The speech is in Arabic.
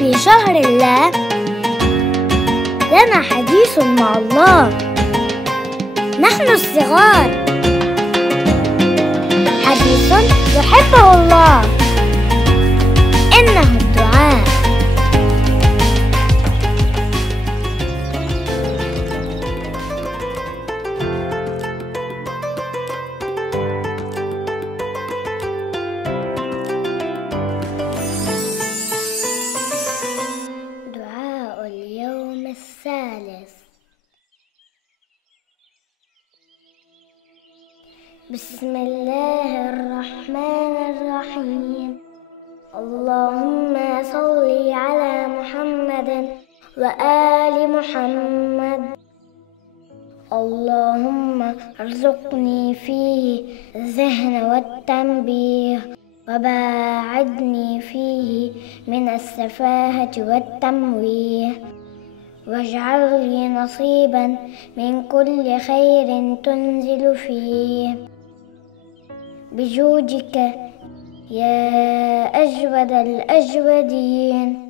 في شهر الله لنا حديث مع الله. نحن الصغار حديث يحبه الله، إنه الدعاء. دعاء اليوم الثالث. بسم الله الرحمن الرحيم. اللهم صل على محمد وآل محمد. اللهم ارزقني فيه الذهن والتنبيه، وباعدني فيه من السفاهة والتمويه، واجعل لي نصيبا من كل خير تنزل فيه بجودك يا أجود الأجودين.